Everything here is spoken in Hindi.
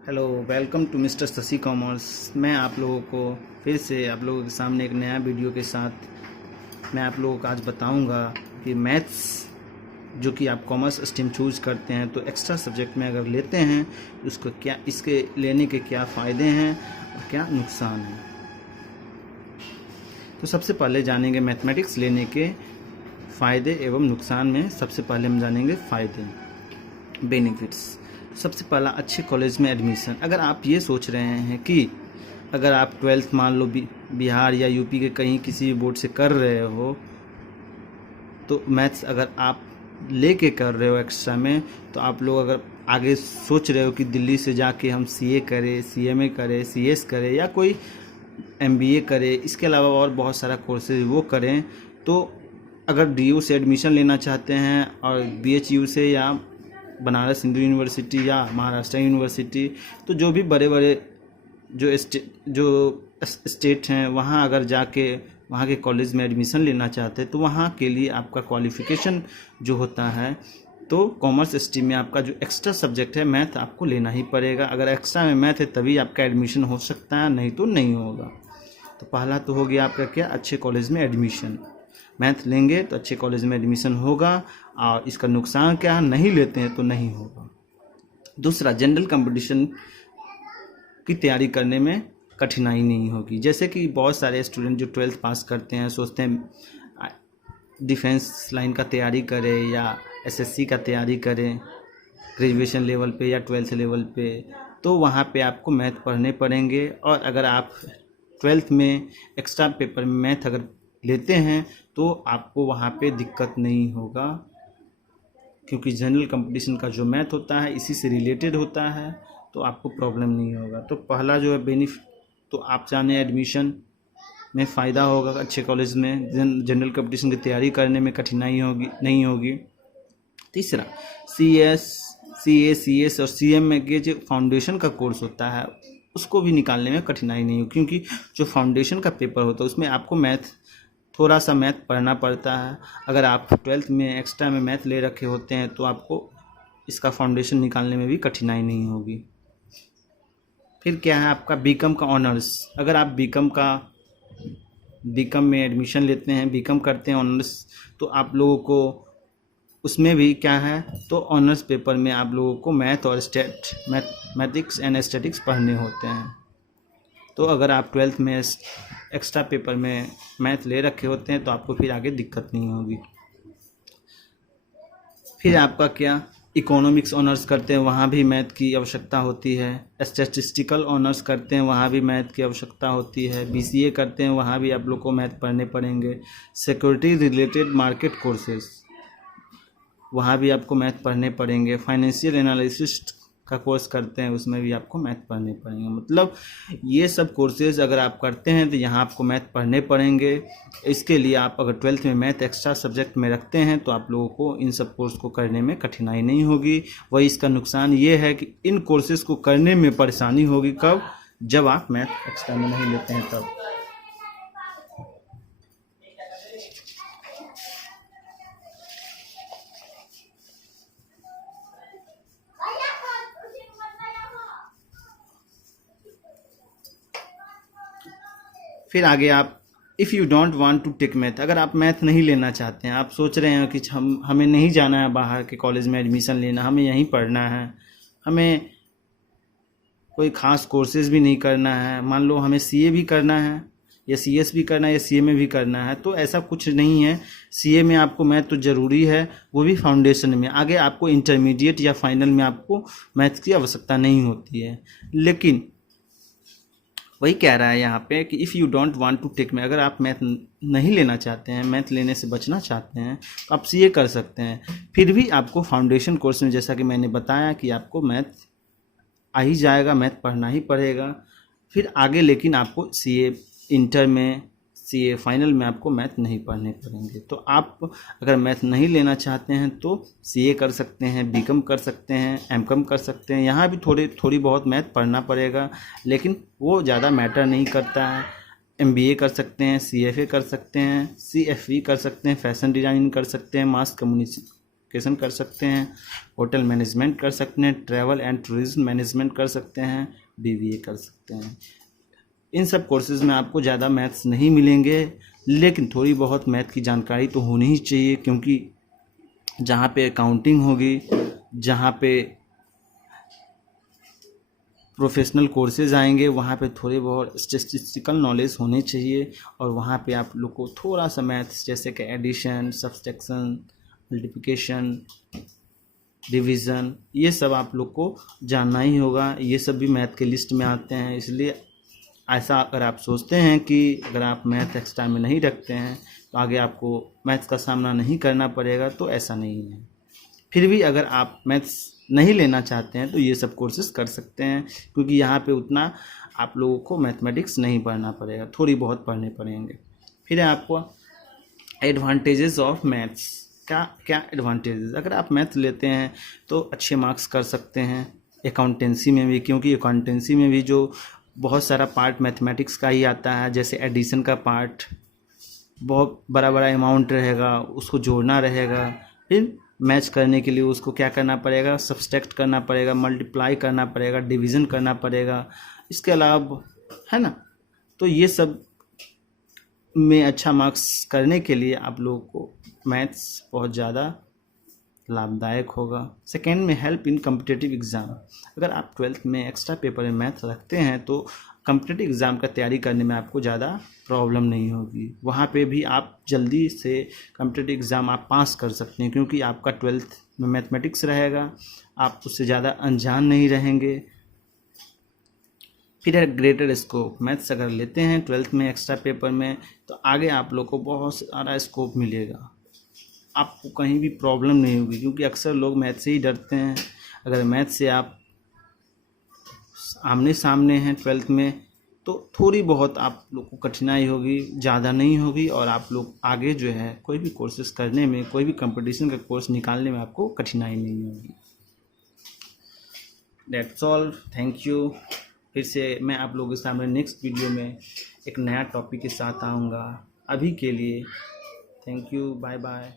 Hello, welcome to mister Shashi commerce. मैं आप लोगों को फिर से आप लोगों के सामने एक नया वीडियो के साथ मैं आप लोगों को आज बताऊंगा कि मैथ्स जो कि आप कॉमर्स स्ट्रीम चूज करते हैं तो एक्स्ट्रा सब्जेक्ट में अगर लेते हैं तो उसको क्या, इसके लेने के क्या फ़ायदे हैं और क्या नुकसान हैं। तो सबसे पहले जानेंगे मैथमेटिक्स लेने के फ़ायदे एवं नुकसान में। सबसे पहले हम जानेंगे फ़ायदे, बेनिफिट्स। सबसे पहला, अच्छे कॉलेज में एडमिशन। अगर आप ये सोच रहे हैं कि अगर आप 12th मान लो बिहार या यूपी के कहीं किसी भी बोर्ड से कर रहे हो तो मैथ्स अगर आप लेके कर रहे हो एक्स्ट्रा में, तो आप लोग अगर आगे सोच रहे हो कि दिल्ली से जाके हम सीए करें, सीएमए करें, सीएस करें या कोई एमबीए करें, इसके अलावा और बहुत सारा कोर्सेज वो करें, तो अगर डीयू से एडमिशन लेना चाहते हैं और बीएचयू से या बनारस हिंदू यूनिवर्सिटी या महाराष्ट्र यूनिवर्सिटी, तो जो भी बड़े बड़े जो स्टेट हैं वहाँ अगर जाके वहाँ के कॉलेज में एडमिशन लेना चाहते हैं तो वहाँ के लिए आपका क्वालिफ़िकेशन जो होता है, तो कॉमर्स स्ट्रीम में आपका जो एक्स्ट्रा सब्जेक्ट है मैथ आपको लेना ही पड़ेगा। अगर एक्स्ट्रा में मैथ है तभी आपका एडमिशन हो सकता है, नहीं तो नहीं होगा। तो पहला तो हो गया आपका क्या, अच्छे कॉलेज में एडमिशन। मैथ लेंगे तो अच्छे कॉलेज में एडमिशन होगा। और इसका नुकसान क्या है, नहीं लेते हैं तो नहीं होगा। दूसरा, जनरल कंपटीशन की तैयारी करने में कठिनाई नहीं होगी। जैसे कि बहुत सारे स्टूडेंट जो 12th पास करते हैं सोचते हैं डिफेंस लाइन का तैयारी करें या एसएससी का तैयारी करें ग्रेजुएशन लेवल पे या 12th लेवल पे, तो वहाँ पे आपको मैथ पढ़ने पड़ेंगे। और अगर आप 12th में एक्स्ट्रा पेपर में मैथ अगर लेते हैं तो आपको वहाँ पे दिक्कत नहीं होगा, क्योंकि जनरल कंपटीशन का जो मैथ होता है इसी से रिलेटेड होता है, तो आपको प्रॉब्लम नहीं होगा। तो पहला जो है बेनिफिट, तो आप चाहें एडमिशन में फ़ायदा होगा अच्छे कॉलेज में, जनरल कंपटीशन की तैयारी करने में कठिनाई होगी नहीं होगी। तीसरा, सीएस और सीएम में के जो फाउंडेशन का कोर्स होता है उसको भी निकालने में कठिनाई नहीं होगी, क्योंकि जो फाउंडेशन का पेपर होता है उसमें आपको थोड़ा सा मैथ पढ़ना पड़ता है। अगर आप 12th में एक्स्ट्रा में मैथ ले रखे होते हैं तो आपको इसका फाउंडेशन निकालने में भी कठिनाई नहीं होगी। फिर क्या है आपका बीकॉम का ऑनर्स। अगर आप बीकॉम में एडमिशन लेते हैं, बीकॉम करते हैं ऑनर्स, तो आप लोगों को उसमें भी क्या है, तो ऑनर्स पेपर में आप लोगों को मैथ और मैथमेटिक्स एंड स्टैटिक्स पढ़ने होते हैं। तो अगर आप 12th में एक्स्ट्रा पेपर में मैथ ले रखे होते हैं तो आपको फिर आगे दिक्कत नहीं होगी। फिर आपका क्या, इकोनॉमिक्स ऑनर्स करते हैं वहाँ भी मैथ की आवश्यकता होती है। स्टैटिस्टिकल ऑनर्स करते हैं वहाँ भी मैथ की आवश्यकता होती है। बीसीए करते हैं वहाँ भी आप लोग को मैथ पढ़ने पड़ेंगे। सिक्योरिटी रिलेटेड मार्केट कोर्सेज, वहाँ भी आपको मैथ पढ़ने पड़ेंगे। फाइनेंशियल एनालिसिस का कोर्स करते हैं उसमें भी आपको मैथ पढ़ने पड़ेंगे। मतलब ये सब कोर्सेज अगर आप करते हैं तो यहाँ आपको मैथ पढ़ने पड़ेंगे। इसके लिए आप अगर 12th में मैथ एक्स्ट्रा सब्जेक्ट में रखते हैं तो आप लोगों को इन सब कोर्स को करने में कठिनाई नहीं होगी। वही इसका नुकसान ये है कि इन कोर्सेज को करने में परेशानी होगी कब, जब आप मैथ एक्स्ट्रा में नहीं लेते हैं तब। फिर आगे आप, if you don't want to take math, अगर आप मैथ नहीं लेना चाहते हैं, आप सोच रहे हैं कि हमें नहीं जाना है बाहर के कॉलेज में एडमिशन लेना, हमें यहीं पढ़ना है, हमें कोई ख़ास कोर्सेज भी नहीं करना है, मान लो हमें सीए भी करना है या सीएस भी करना है या सीएमए भी करना है, तो ऐसा कुछ नहीं है। सीए में आपको मैथ तो ज़रूरी है, वो भी फाउंडेशन में। आगे आपको इंटरमीडिएट या फाइनल में आपको मैथ की आवश्यकता नहीं होती है। लेकिन वही कह रहा है यहाँ पे कि if you don't want to take math, अगर आप मैथ नहीं लेना चाहते हैं, मैथ लेने से बचना चाहते हैं, तो आप सीए कर सकते हैं। फिर भी आपको फाउंडेशन कोर्स में, जैसा कि मैंने बताया, कि आपको मैथ आ ही जाएगा, मैथ पढ़ना ही पड़ेगा। फिर आगे लेकिन आपको सीए इंटर में, सीए फाइनल में आपको मैथ नहीं पढ़ने पड़ेंगे। तो आप अगर मैथ नहीं लेना चाहते हैं तो सीए कर सकते हैं, बीकॉम कर सकते हैं, एमकॉम कर सकते हैं। यहाँ भी थोड़ी बहुत मैथ पढ़ना पड़ेगा, लेकिन वो ज़्यादा मैटर नहीं करता है। एमबीए कर सकते हैं, सीएफए कर सकते हैं, सीएफई कर सकते हैं, फैशन डिज़ाइनिंग कर सकते हैं, मास एडमिनिस्ट्रेशन कर सकते हैं, होटल मैनेजमेंट कर सकते हैं, ट्रैवल एंड टूरिज्म मैनेजमेंट कर सकते हैं, BBA कर सकते हैं। इन सब कोर्सेज़ में आपको ज़्यादा मैथ्स नहीं मिलेंगे, लेकिन थोड़ी बहुत मैथ की जानकारी तो होनी ही चाहिए, क्योंकि जहाँ पे अकाउंटिंग होगी, जहाँ पे प्रोफेशनल कोर्सेज आएंगे, वहाँ पे थोड़े बहुत स्टैटिस्टिकल नॉलेज होने चाहिए, और वहाँ पे आप लोग को थोड़ा सा मैथ्स जैसे कि एडिशन, सब्सट्रैक्शन, मल्टीप्लिकेशन, डिवीज़न, ये सब आप लोग को जानना ही होगा। ये सब भी मैथ के लिस्ट में आते हैं। इसलिए ऐसा अगर आप सोचते हैं कि अगर आप मैथ एक्स्ट्रा में नहीं रखते हैं तो आगे आपको मैथ्स का सामना नहीं करना पड़ेगा, तो ऐसा नहीं है। फिर भी अगर आप मैथ्स नहीं लेना चाहते हैं तो ये सब कोर्सेज कर सकते हैं, क्योंकि यहाँ पे उतना आप लोगों को मैथमेटिक्स नहीं पढ़ना पड़ेगा, थोड़ी बहुत पढ़ने पड़ेंगे। फिर है आपको एडवांटेजेस ऑफ मैथ्स। क्या क्या एडवांटेजेस, अगर आप मैथ लेते हैं तो अच्छे मार्क्स कर सकते हैं अकाउंटेंसी में भी, क्योंकि अकाउंटेंसी में भी जो बहुत सारा पार्ट मैथमेटिक्स का ही आता है, जैसे एडिशन का पार्ट, बहुत बड़ा बड़ा अमाउंट रहेगा, उसको जोड़ना रहेगा, फिर मैच करने के लिए उसको क्या करना पड़ेगा, सब्सट्रैक्ट करना पड़ेगा, मल्टीप्लाई करना पड़ेगा, डिवीज़न करना पड़ेगा, इसके अलावा है ना। तो ये सब में अच्छा मार्क्स करने के लिए आप लोगों को मैथ्स बहुत ज़्यादा लाभदायक होगा। सेकेंड में हेल्प इन कम्पिटिटिव एग्ज़ाम। अगर आप 12th में एक्स्ट्रा पेपर में मैथ रखते हैं तो कम्पिटिटिव एग्ज़ाम का तैयारी करने में आपको ज़्यादा प्रॉब्लम नहीं होगी। वहाँ पे भी आप जल्दी से कम्पिटिटिव एग्ज़ाम आप पास कर सकते हैं, क्योंकि आपका 12th में मैथमेटिक्स रहेगा, आप उससे ज़्यादा अनजान नहीं रहेंगे। फिर है ग्रेटर स्कोप। मैथ्स अगर लेते हैं 12th में एक्स्ट्रा पेपर में तो आगे आप लोग को बहुत सारा स्कोप मिलेगा, आपको कहीं भी प्रॉब्लम नहीं होगी, क्योंकि अक्सर लोग मैथ से ही डरते हैं। अगर मैथ से आप आमने सामने हैं 12th में तो थोड़ी बहुत आप लोग को कठिनाई होगी, ज़्यादा नहीं होगी, और आप लोग आगे जो है कोई भी कोर्सेज करने में, कोई भी कंपटीशन का कोर्स निकालने में आपको कठिनाई नहीं होगी। That's all, thank you. फिर से मैं आप लोगों के सामने नेक्स्ट वीडियो में एक नया टॉपिक के साथ आऊँगा। अभी के लिए थैंक यू, बाय बाय।